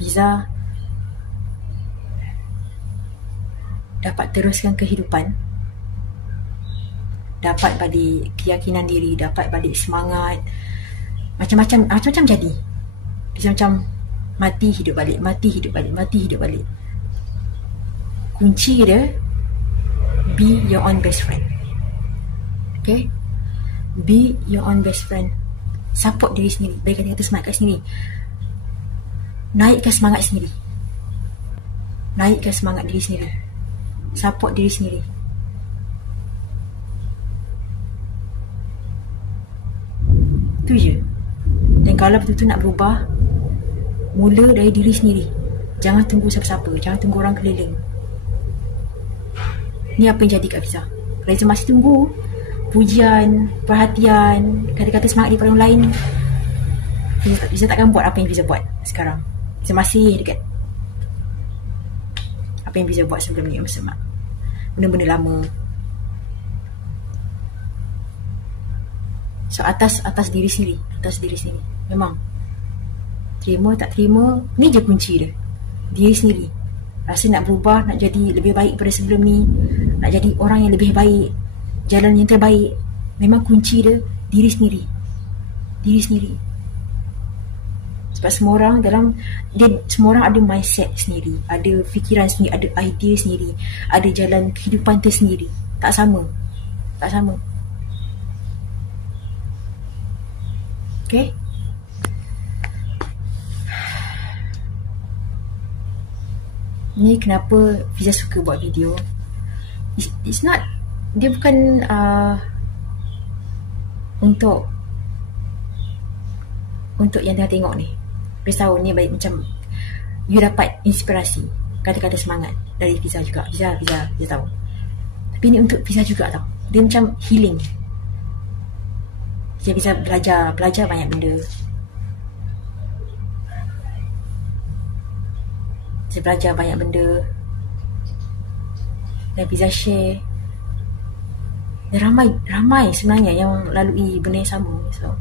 Fiza dapat teruskan kehidupan, dapat balik keyakinan diri, dapat balik semangat, macam-macam jadi. Fiza macam mati hidup balik, mati hidup balik, mati hidup balik. Kunci dia, be your own best friend. Okay, be your own best friend. Support diri sendiri, bagi kata semangat kat sendiri, naikkan semangat sendiri, naikkan semangat diri sendiri, support diri sendiri. Tu je. Dan kalau betul-betul nak berubah, mula dari diri sendiri. Jangan tunggu siapa-siapa, jangan tunggu orang keliling. Ni apa yang jadi kat Fiza. Kalau Fiza masih tunggu pujian, perhatian, kata-kata semangat daripada orang lain, Fiza takkan buat apa yang Fiza buat sekarang. Fiza masih dekat apa yang Fiza buat sebelum ni, bersama benda-benda lama. So atas diri sendiri, memang terima tak terima, ni je kunci dia. Diri sendiri rasa nak berubah, nak jadi lebih baik daripada sebelum ni, nak jadi orang yang lebih baik, jalan yang terbaik, memang kunci dia diri sendiri. Sebab semua orang semua orang ada mindset sendiri, ada fikiran sendiri, ada idea sendiri, ada jalan kehidupan tersendiri. Tak sama. Okay? Ni kenapa Fiza suka buat video. It's not, dia bukan untuk yang dah tengok ni. Tahu ni baik, macam you dapat inspirasi, kata-kata semangat dari Fiza juga. Fiza tahu. Tapi ni untuk Fiza juga tau. Dia macam healing. Saya bisa belajar banyak benda. Saya belajar banyak benda dan Fiza share. Dan ramai sebenarnya yang lalui benda yang sama. So